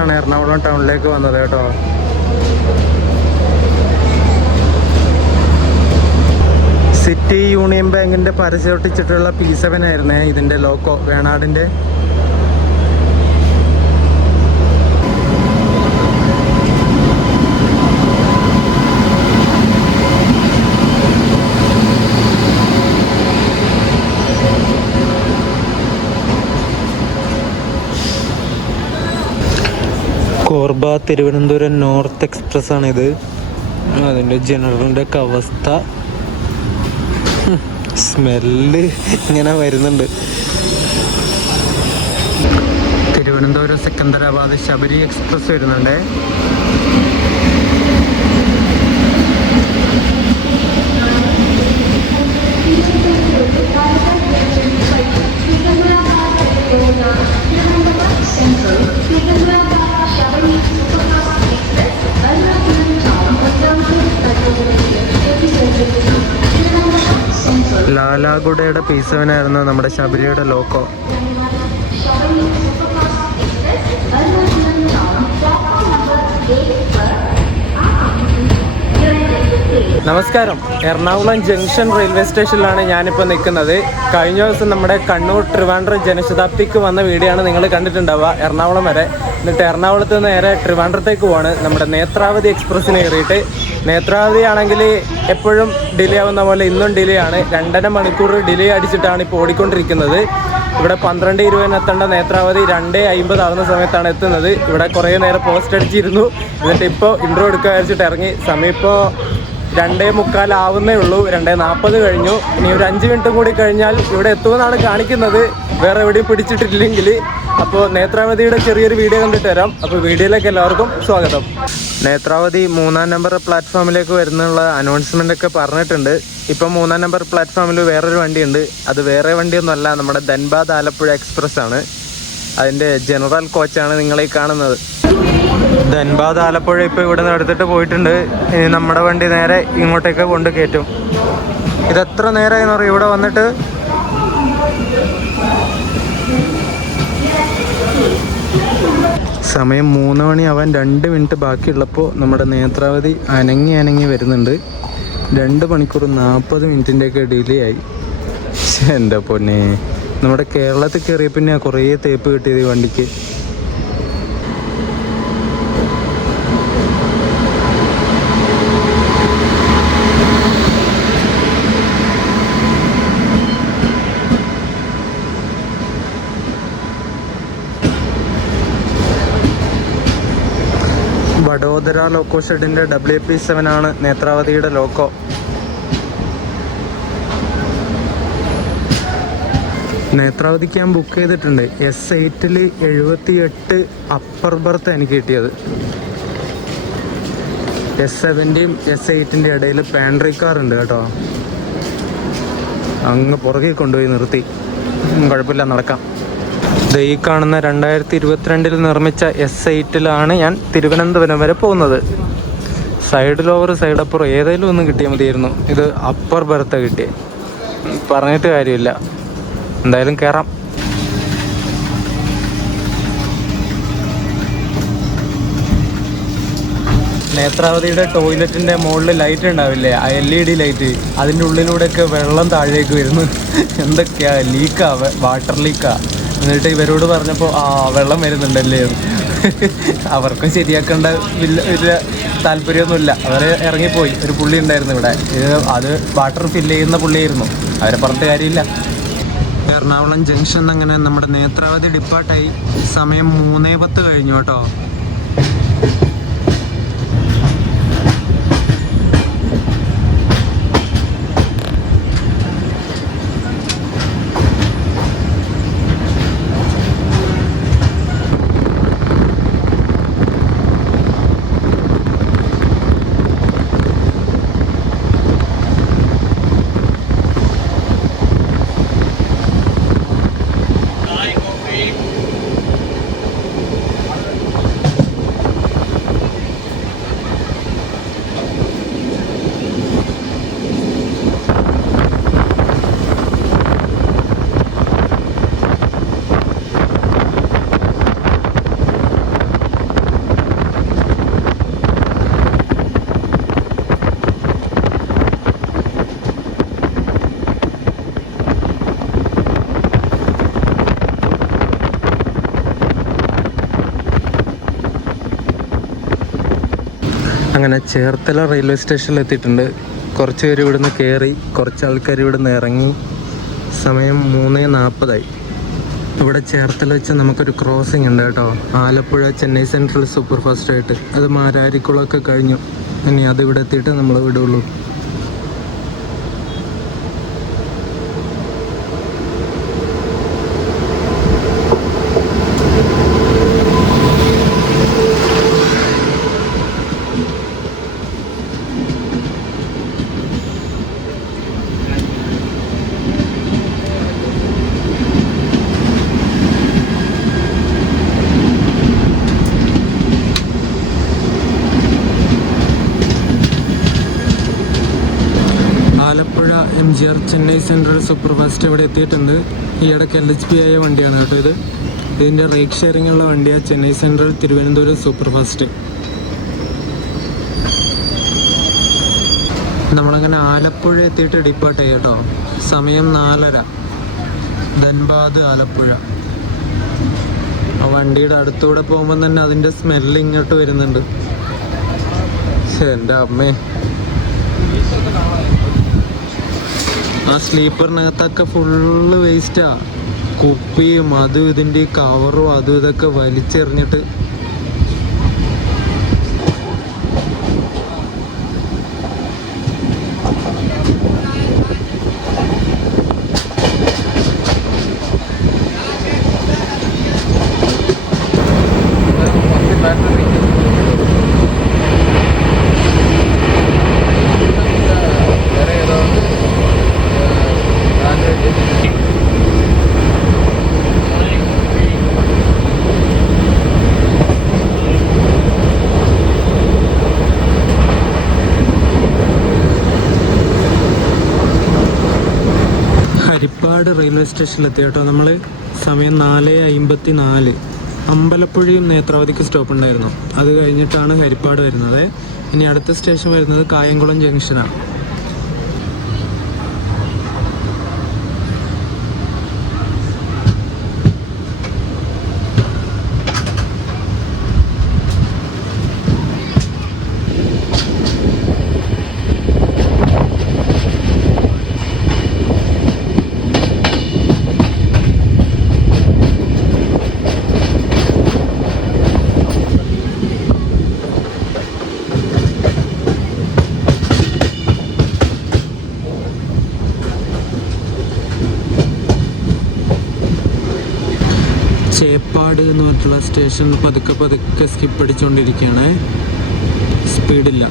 ആണ് എറണാകുളം ടൗണിലേക്ക് വന്നത് കേട്ടോ. സിറ്റി യൂണിയൻ ബാങ്കിൻ്റെ പരസ്യം ഒട്ടിച്ചിട്ടുള്ള P7 ആയിരുന്നേ ഇതിൻ്റെ ലോക്കോ, വേണാടിൻ്റെ. കോർബ തിരുവനന്തപുരം നോർത്ത് എക്സ്പ്രസ് ആണിത്. അതിൻ്റെ ജനറലിൻ്റെ ഒക്കെ അവസ്ഥ, സ്മെല്ല് ഇങ്ങനെ വരുന്നുണ്ട്. തിരുവനന്തപുരം സെക്കന്ദരാബാദ് ശബരി എക്സ്പ്രസ് വരുന്നുണ്ട്. ലാലാഗുഡയുടെ P7 ആയിരുന്നു നമ്മുടെ ശബരിയുടെ ലോക്കോ. നമസ്കാരം. എറണാകുളം ജംഗ്ഷൻ റെയിൽവേ സ്റ്റേഷനിലാണ് ഞാനിപ്പോൾ നിൽക്കുന്നത്. കഴിഞ്ഞ ദിവസം നമ്മുടെ കണ്ണൂർ ട്രിവാൻഡ്രം ജനശതാബ്ദിക്ക് വന്ന വീഡിയോ ആണ് നിങ്ങൾ കണ്ടിട്ടുണ്ടാവുക, എറണാകുളം വരെ. എന്നിട്ട് എറണാകുളത്ത് നിന്ന് നേരെ ട്രിവാൻഡ്രത്തേക്ക് പോവാണ് നമ്മുടെ നേത്രാവതി എക്സ്പ്രസ്സിന് കയറിയിട്ട്. നേത്രാവതി ആണെങ്കിൽ എപ്പോഴും ഡിലേ ആവുന്ന പോലെ ഇന്നും ഡിലേ ആണ്. 2.5 മണിക്കൂർ ഡിലേ അടിച്ചിട്ടാണ് ഇപ്പോൾ ഓടിക്കൊണ്ടിരിക്കുന്നത്. ഇവിടെ 12:20 എത്തേണ്ട നേത്രാവതി 2:50 ആവുന്ന സമയത്താണ് എത്തുന്നത്. ഇവിടെ കുറേ നേരം പോസ്റ്റ് അടിച്ചിരുന്നു. എന്നിട്ട് ഇപ്പോൾ ഇൻട്രോ എടുക്കാൻ വിചാരിച്ചിട്ട് ഇറങ്ങി. സമയം ഇപ്പോൾ 2:45 ആവുന്നേ ഉള്ളൂ. 2:40 കഴിഞ്ഞു. ഇനി ഒരു 5 മിനിറ്റും കൂടി കഴിഞ്ഞാൽ ഇവിടെ എത്തുമെന്നാണ് കാണിക്കുന്നത്, വേറെ എവിടെയും പിടിച്ചിട്ടില്ലെങ്കിൽ. അപ്പോൾ നേത്രാവതിയുടെ ചെറിയൊരു വീഡിയോ കണ്ടിട്ട് വരാം. അപ്പോൾ വീഡിയോയിലേക്ക് എല്ലാവർക്കും സ്വാഗതം. നേത്രാവതി 3-ാം നമ്പർ പ്ലാറ്റ്ഫോമിലേക്ക് വരുന്നുള്ള അനൗൺസ്മെൻ്റ് ഒക്കെ പറഞ്ഞിട്ടുണ്ട്. ഇപ്പം 3-ാം നമ്പർ പ്ലാറ്റ്ഫോമിൽ വേറൊരു വണ്ടിയുണ്ട്. അത് വേറെ വണ്ടിയൊന്നുമല്ല, നമ്മുടെ ധൻബാദ് ആലപ്പുഴ എക്സ്പ്രസ് ആണ്. അതിൻ്റെ ജനറൽ കോച്ചാണ് നിങ്ങളീ കാണുന്നത്. ധൻബാദ് ആലപ്പുഴ ഇപ്പോൾ ഇവിടെ നിന്ന് എടുത്തിട്ട് പോയിട്ടുണ്ട്. ഇനി നമ്മുടെ വണ്ടി നേരെ ഇങ്ങോട്ടേക്ക് കൊണ്ട് കയറ്റും. ഇതെത്ര നേരമായെന്ന് പറയും ഇവിടെ വന്നിട്ട്. സമയം 3 മണിയാവാൻ 2 മിനിറ്റ് ബാക്കിയുള്ളപ്പോൾ നമ്മുടെ നേത്രാവതി അനങ്ങി വരുന്നുണ്ട്. 2 മണിക്കൂർ 40 മിനിറ്റിൻ്റെയൊക്കെ ഡിലേ ആയി. എൻ്റെ പൊന്നെ, നമ്മുടെ കേരളത്തിൽ കയറിയ പിന്നെ കുറേ തേപ്പ് കിട്ടിയത് ഈ വണ്ടിക്ക്. വഡോദര ലോക്കോ ഷെഡിൻ്റെ WP7 ആണ് നേത്രാവതിയുടെ ലോക്കോ. നേത്രാവതിക്ക് ഞാൻ ബുക്ക് ചെയ്തിട്ടുണ്ട്. S8-ൽ 78 അപ്പർ ബർത്ത് എനിക്ക് കിട്ടിയത്. S7-ൻ്റെയും S8-ൻ്റെ ഇടയിൽ പാൻട്രി കാർ ഉണ്ട് കേട്ടോ. അങ്ങ് പുറകെ കൊണ്ടുപോയി നിർത്തി. കുഴപ്പമില്ല, നടക്കാം. ഈ കാണുന്ന 2022-ൽ നിർമ്മിച്ച S8-ലാണ് ഞാൻ തിരുവനന്തപുരം വരെ പോകുന്നത്. സൈഡ് ലോവർ സൈഡ് അപ്പുറം ഏതെങ്കിലും ഒന്നും കിട്ടിയാൽ മതിയായിരുന്നു. ഇത് അപ്പർ ബർത്ത് കിട്ടിയ, പറഞ്ഞിട്ട് കാര്യമില്ല. എന്തായാലും കയറാം. നേത്രാവതിയുടെ ടോയ്ലറ്റിൻ്റെ മുകളിൽ ലൈറ്റ് ഉണ്ടാവില്ലേ, ആ LED ലൈറ്റ്, അതിൻ്റെ ഉള്ളിലൂടെയൊക്കെ വെള്ളം താഴേക്ക് വരുന്നു. എന്തൊക്കെയാ ലീക്കാ, വാട്ടർ ലീക്കാ. എന്നിട്ട് ഇവരോട് പറഞ്ഞപ്പോൾ വെള്ളം വരുന്നുണ്ടല്ലേ. അവർക്കും ശരിയാക്കേണ്ട വലിയ താല്പര്യമൊന്നുമില്ല. അവർ ഇറങ്ങിപ്പോയി. ഒരു പുള്ളി ഉണ്ടായിരുന്നു ഇവിടെ, അത് വാട്ടർ ഫില്ല് ചെയ്യുന്ന പുള്ളിയായിരുന്നു. അവരെ പറഞ്ഞിട്ട് കാര്യമില്ല. എറണാകുളം ജംഗ്ഷൻ അങ്ങനെ നമ്മുടെ നേത്രാവതി ഡിപ്പാർട്ടായി. സമയം 3:10 കഴിഞ്ഞു കേട്ടോ. അങ്ങനെ ചേർത്തല റെയിൽവേ സ്റ്റേഷനിൽ എത്തിയിട്ടുണ്ട്. കുറച്ച് പേര് ഇവിടുന്ന് കയറി, കുറച്ച് ആൾക്കാർ ഇവിടുന്ന് ഇറങ്ങി. സമയം 3:40. ഇവിടെ ചേർത്തല വെച്ച് നമുക്കൊരു ക്രോസിംഗ് ഉണ്ട് കേട്ടോ, Alappuzha Chennai central super fast ആയിട്ട്. അത് മാരാരിക്കുളമൊക്കെ കഴിഞ്ഞു. ഇനി അത് ഇവിടെ എത്തിയിട്ട് നമ്മൾ വിടുള്ളൂ. MGR Chennai central super fast ഇവിടെ എത്തിയിട്ടുണ്ട്. ഈ ഇടയ്ക്ക് LHP ആയ വണ്ടിയാണ് കേട്ടോ ഇത്. ഇതിൻ്റെ റേക്ക് ഷെയറിംഗ് ഉള്ള വണ്ടിയാണ് Chennai central Thiruvananthapuram super fast. നമ്മളങ്ങനെ ആലപ്പുഴ എത്തിയിട്ട് ഡിപ്പാർട്ട് ചെയ്യാം കേട്ടോ. സമയം 4:30. ധൻബാദ് ആലപ്പുഴ. ആ വണ്ടിയുടെ അടുത്തൂടെ പോകുമ്പോൾ തന്നെ അതിൻ്റെ സ്മെല്ല് ഇങ്ങോട്ട് വരുന്നുണ്ട്. എൻ്റെ അമ്മേ, ആ സ്ലീപ്പറിനകത്തൊക്കെ ഫുള്ള് വേസ്റ്റാ. കുപ്പിയും അതും ഇതിൻ്റെ കവറും അതും ഇതൊക്കെ വലിച്ചെറിഞ്ഞിട്ട്. ഹരിപ്പാട് റെയിൽവേ സ്റ്റേഷനിലെത്തി കേട്ടോ നമ്മൾ. സമയം 4:54. അമ്പലപ്പുഴയും നേത്രാവതിക്ക് സ്റ്റോപ്പ് ഉണ്ടായിരുന്നു. അത് കഴിഞ്ഞിട്ടാണ് ഹരിപ്പാട് വരുന്നത്. ഇനി അടുത്ത സ്റ്റേഷൻ വരുന്നത് കായംകുളം ജംഗ്ഷനാണ്. ചേപ്പാട് എന്ന് പറഞ്ഞിട്ടുള്ള സ്റ്റേഷൻ പതുക്കെ പതുക്കെ സ്കിപ്പ് അടിച്ചുകൊണ്ടിരിക്കുകയാണ്. സ്പീഡില്ല.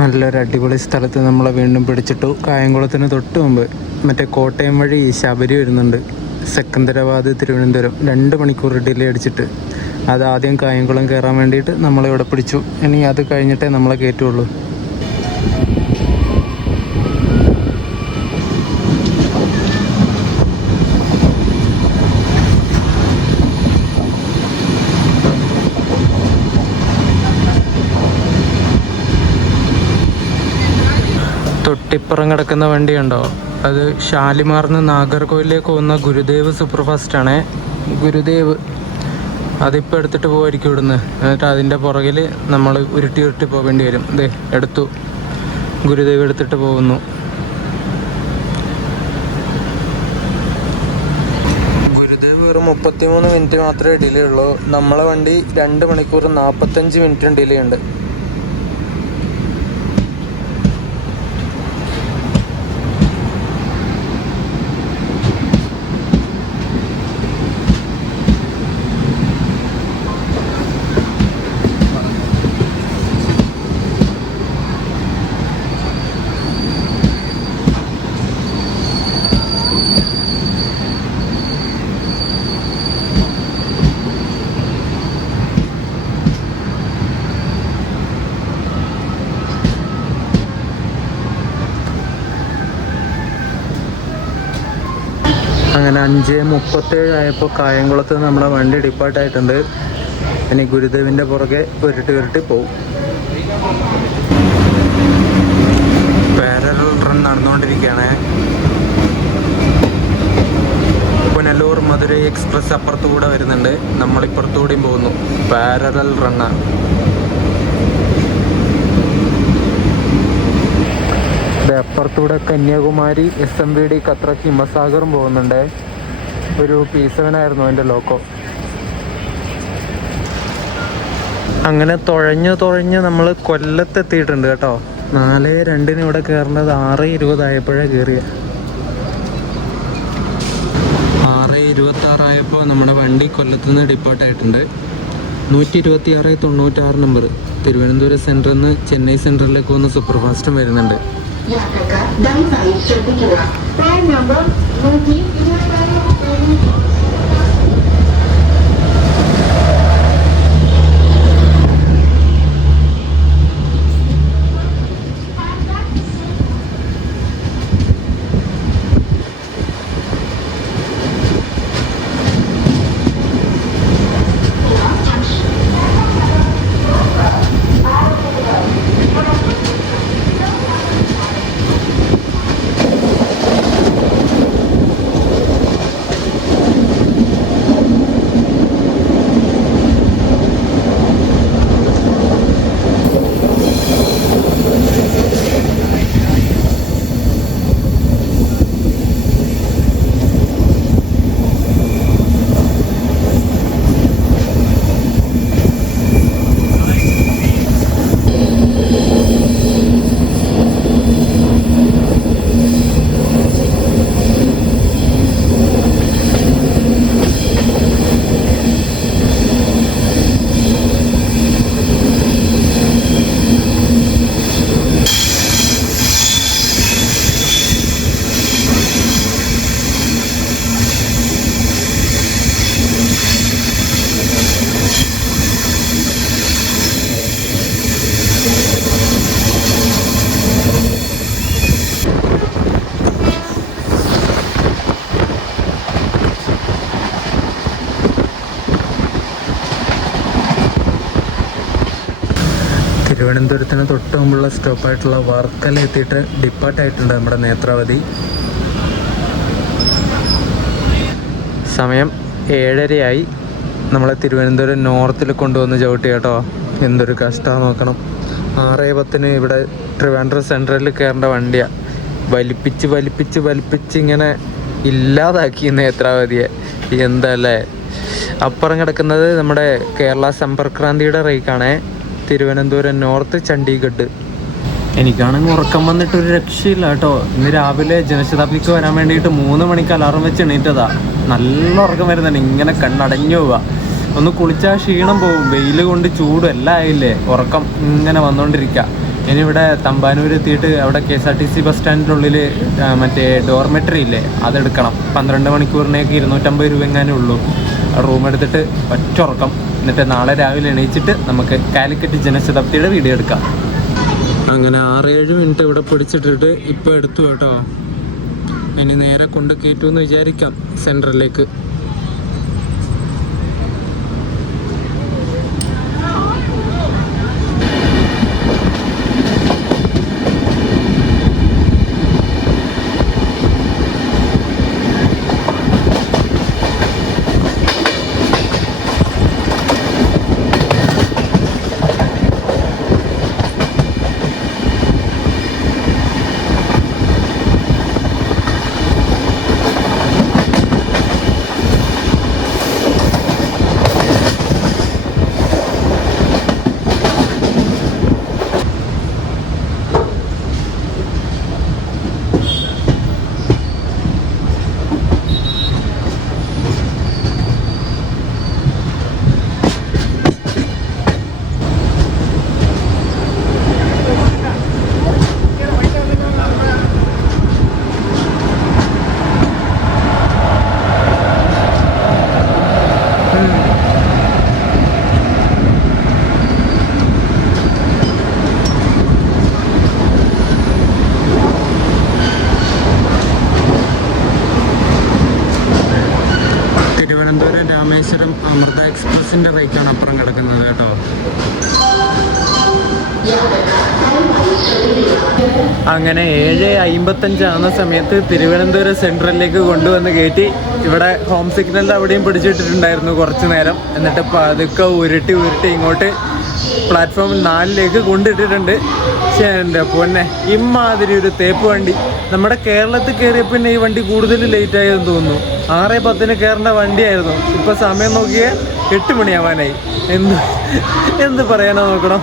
നല്ലൊരു അടിപൊളി സ്ഥലത്ത് നമ്മളെ വീണ്ടും പിടിച്ചിട്ടു. കായംകുളത്തിന് തൊട്ട് മുമ്പ് മറ്റേ കോട്ടയം വഴി ശബരി വരുന്നുണ്ട്. സെക്കന്ദരാബാദ് തിരുവനന്തപുരം 2 മണിക്കൂർ ഡിലേ അടിച്ചിട്ട്. അത് ആദ്യം കായംകുളം കയറാൻ വേണ്ടിയിട്ട് നമ്മളിവിടെ പിടിച്ചു. ഇനി അത് കഴിഞ്ഞിട്ടേ നമ്മളെ കയറ്റുള്ളൂ. തൊട്ടിപ്പുറം കിടക്കുന്ന വണ്ടിയുണ്ടോ, അത് ഷാലിമാറിന്ന് നാഗർകോവിലേക്ക് പോകുന്ന ഗുരുദേവ് സൂപ്പർ ഫാസ്റ്റാണ്. ഗുരുദേവ് അതിപ്പോൾ എടുത്തിട്ട് പോകുമായിരിക്കും ഇവിടുന്ന്. എന്നിട്ട് അതിൻ്റെ പുറകിൽ നമ്മൾ ഉരുട്ടി പോകേണ്ടി വരും. ഇതേ എടുത്തു, ഗുരുദേവ് എടുത്തിട്ട് പോകുന്നു. ഗുരുദേവ് വെറും 33 മിനിറ്റ് മാത്രമേ ഡിലേ ഉള്ളൂ. നമ്മളെ വണ്ടി 2 മണിക്കൂർ 45 മിനിറ്റും ഡിലേ ഉണ്ട്. അങ്ങനെ 5:37 ആയപ്പോൾ കായംകുളത്ത് നമ്മളെ വണ്ടി ഡിപ്പാർട്ടായിട്ടുണ്ട്. ഇനി ഗുരുദേവിൻ്റെ പുറകെ ഉരുട്ടി പോവും. പാരലൽ റൺ നടന്നുകൊണ്ടിരിക്കുകയാണ്. പുനലൂർ മധുരൈ എക്സ്പ്രസ് അപ്പുറത്തുകൂടെ വരുന്നുണ്ട്. നമ്മളിപ്പുറത്തുകൂടിയും പോകുന്നു. പാരലൽ റണ്ണാണ്. അപ്പുറത്തൂടെ കന്യാകുമാരി SMVD കത്രക്ക് ഹിമസാഗറും പോകുന്നുണ്ട്. ഒരു P7 ആയിരുന്നു എൻ്റെ ലോക്കോ. അങ്ങനെ തുഴഞ്ഞ് നമ്മൾ കൊല്ലത്തെത്തിയിട്ടുണ്ട് കേട്ടോ. 4:02 ഇവിടെ കയറേണ്ടത് 6:20 ആയപ്പോഴാണ് കയറിയത്. 6:26 ആയപ്പോൾ നമ്മുടെ വണ്ടി കൊല്ലത്ത് നിന്ന് ഡിപ്പോർട്ടായിട്ടുണ്ട്. 126/96 നമ്പർ. തിരുവനന്തപുരം സെൻറ്ററിൽ നിന്ന് ചെന്നൈ സെൻട്രലിലേക്ക് പോകുന്ന സൂപ്പർ ഫാസ്റ്റും വരുന്നുണ്ട്. യാത്രക്കാർ ദയവായി ശ്രദ്ധിക്കുക. Train number 126. തിരുവനന്തപുരത്തിന് തൊട്ട് മുമ്പുള്ള സ്റ്റോപ്പായിട്ടുള്ള വർക്കല എത്തിയിട്ട് ഡിപ്പാർട്ടായിട്ടുണ്ട് നമ്മുടെ നേത്രാവതി. സമയം 7:30 നമ്മളെ തിരുവനന്തപുരം നോർത്തിൽ കൊണ്ടുവന്ന് ചവിട്ടി കേട്ടോ. എന്തൊരു കഷ്ടമാണ് നോക്കണം. 6:10 ഇവിടെ ട്രിവാൻഡ്രം സെൻട്രലിൽ കയറേണ്ട വണ്ടിയാണ്. വലിപ്പിച്ച് ഇങ്ങനെ ഇല്ലാതാക്കി നേത്രാവതിയെ. എന്തല്ലേ. അപ്പുറം കിടക്കുന്നത് നമ്മുടെ കേരള സമ്പർക്രാന്തിയുടെ റേക്കാണേ. തിരുവനന്തപുരം നോർത്ത് ചണ്ഡീഗഡ്. എനിക്കാണെങ്കിൽ ഉറക്കം വന്നിട്ടൊരു രക്ഷയില്ല കേട്ടോ. ഇന്ന് രാവിലെ ജനശതാബ്ദിക്ക് വരാൻ വേണ്ടിയിട്ട് 3 മണിക്ക് അലാറം വെച്ച് എണീറ്റതാ. നല്ല ഉറക്കം വരുന്നുണ്ട്. ഇങ്ങനെ കണ്ണടഞ്ഞു പോവുക. ഒന്ന് കുളിച്ചാൽ ക്ഷീണം പോവും. വെയിൽ കൊണ്ട് ചൂടും എല്ലാം ആയില്ലേ. ഉറക്കം ഇങ്ങനെ വന്നുകൊണ്ടിരിക്കുക. ഇനി ഇവിടെ തമ്പാനൂർ എത്തിയിട്ട് അവിടെ KSRTC ബസ് സ്റ്റാൻഡിൻ്റെ ഉള്ളിൽ മറ്റേ ഡോർമെട്രി ഇല്ലേ, അതെടുക്കണം. 12 മണിക്കൂറിനേക്ക് 250 രൂപ എങ്ങാനേ ഉള്ളൂ. റൂം എടുത്തിട്ട് ഒറ്റുറക്കം. എന്നിട്ട് നാളെ രാവിലെ എണീച്ചിട്ട് നമുക്ക് കാലിക്കറ്റ് ജനശതാബ്ദിയുടെ വീഡിയോ എടുക്കാം. അങ്ങനെ 6-7 മിനിറ്റ് ഇവിടെ പിടിച്ചിട്ടിട്ട് ഇപ്പോൾ എടുത്തു കേട്ടോ. ഇനി നേരെ കൊണ്ട് കയറ്റുമെന്ന് വിചാരിക്കാം സെൻട്രലിലേക്ക്. രാമേശ്വരം അമൃത എക്സ്പ്രസിൻ്റെ ബൈക്കാണ് അപ്പുറം കിടക്കുന്നത് കേട്ടോ. അങ്ങനെ 7:55 ആവുന്ന സമയത്ത് തിരുവനന്തപുരം സെൻട്രലിലേക്ക് കൊണ്ടുവന്ന് കയറ്റി. ഇവിടെ ഹോം സിഗ്നലിൻ്റെ അവിടെയും പിടിച്ചിട്ടിട്ടുണ്ടായിരുന്നു കുറച്ച് നേരം. എന്നിട്ട് പതുക്കെ ഉരുട്ടി ഇങ്ങോട്ട് പ്ലാറ്റ്ഫോമിൽ 4ലേക്ക് കൊണ്ടിട്ടിട്ടുണ്ട്. പക്ഷേ എൻ്റെ പൊന്നെ, ഇമ്മാതിരി ഒരു തേപ്പ് വണ്ടി നമ്മുടെ കേരളത്തിൽ കയറിയ പിന്നെ ഈ വണ്ടി കൂടുതൽ ലേറ്റ് ആയെന്ന് തോന്നുന്നു. 6:10 കയറേണ്ട വണ്ടിയായിരുന്നു. ഇപ്പോൾ സമയം നോക്കിയേ 8 മണിയാവാനായി. എന്ത് പറയാനോ നോക്കണം.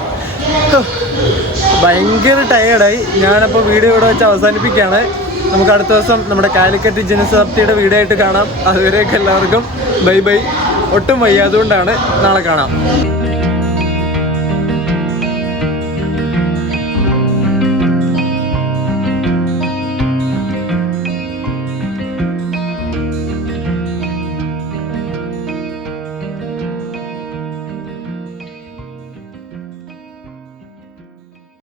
ഭയങ്കര ടയേർഡായി. ഞാനപ്പോൾ വീഡിയോ ഇവിടെ വെച്ച് അവസാനിപ്പിക്കുകയാണ്. നമുക്ക് അടുത്ത ദിവസം നമ്മുടെ കാലിക്കറ്റ് ജനശതാബ്ദിയുടെ വീഡിയോ ആയിട്ട് കാണാം. അതുവരെയൊക്കെ എല്ലാവർക്കും ബൈ ബൈ. ഒട്ടും വയ്യ, അതുകൊണ്ടാണ്. നാളെ കാണാം.